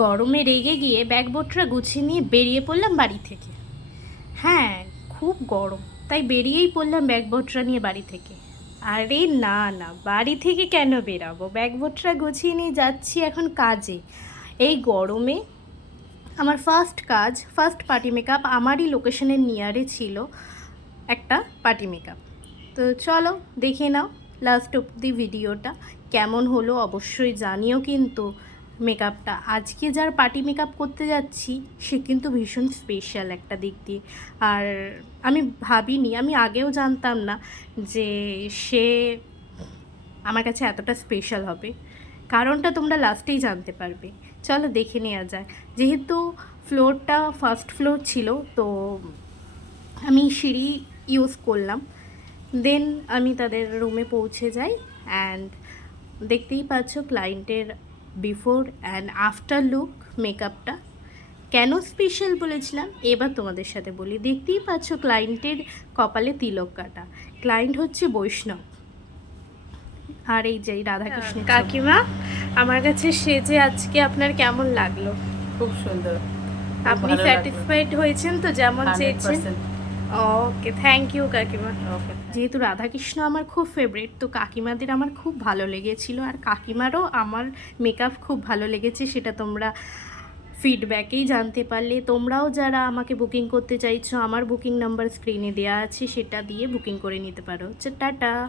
গরমে রেগে গিয়ে ব্যাগবোটরা গুছিয়ে নিয়ে বেরিয়ে পড়লাম বাড়ি থেকে। হ্যাঁ খুব গরম, তাই বেরিয়েই পড়লাম ব্যাগবোটরা নিয়ে বাড়ি থেকে। আরে না না, বাড়ি থেকে কেন বেরাবো? ব্যাগবোটরা গুছিয়ে নিয়ে যাচ্ছি এখন কাজে। এই গরমে আমার ফার্স্ট কাজ ফার্স্ট পার্টি মেকআপ আমারই লোকেশনের নিয়ারে ছিল একটা পার্টি মেকআপ তো চলো, দেখে নাও লাস্ট অব্দি ভিডিওটা কেমন হলো অবশ্যই জানিও কিন্তু। মেকআপটা। আজকে যার পার্টি মেকআপ করতে যাচ্ছি, সে কিন্তু ভীষণ স্পেশাল একটা দিক দিয়ে। আর আমি ভাবিনি, আমি আগেও জানতাম না যে সে আমার কাছে এতটা স্পেশাল হবে। কারণটা তোমরা লাস্টেই জানতে পারবে। চলো দেখে নেওয়া যায় যেহেতু ফ্লোরটা ফার্স্ট ফ্লোর ছিল, তো আমি সিঁড়ি ইউজ করলাম। দেন আমি তাদের রুমে পৌঁছে যাই। অ্যান্ড দেখতেই পাচ্ছ ক্লায়েন্টের বিফোর অ্যান্ড আফটার লুক মেকআপটা কেন স্পেশাল বলেছিলাম? এবার তোমাদের সাথে বলি। দেখতেই পাচ্ছ ক্লায়েন্টের কপালে তিলক কাটা। ক্লায়েন্ট হচ্ছে বৈষ্ণব। আর এই যে রাধাকৃষ্ণ কাকিমা আমার কাছে সেজে আজকে আপনার কেমন লাগল? খুব সুন্দর। আপনি স্যাটিসফাইড হয়েছেন তো? যেমন চেয়েছেন। ওকে থ্যাংক ইউ কাকিমা। ওকে যেহেতু রাধাকৃষ্ণ আমার খুব ফেভারিট তো কাকিমাদের আমার খুব ভালো লেগেছিল। আর কাকিমারও আমার মেকআপ খুব ভালো লেগেছে সেটা তোমরা ফিডব্যাকেই জানতে পারলে। তোমরাও যারা আমাকে বুকিং করতে চাইছো আমার বুকিং নাম্বার স্ক্রিনে দেওয়া আছে সেটা দিয়ে বুকিং করে নিতে পারো। টাটা।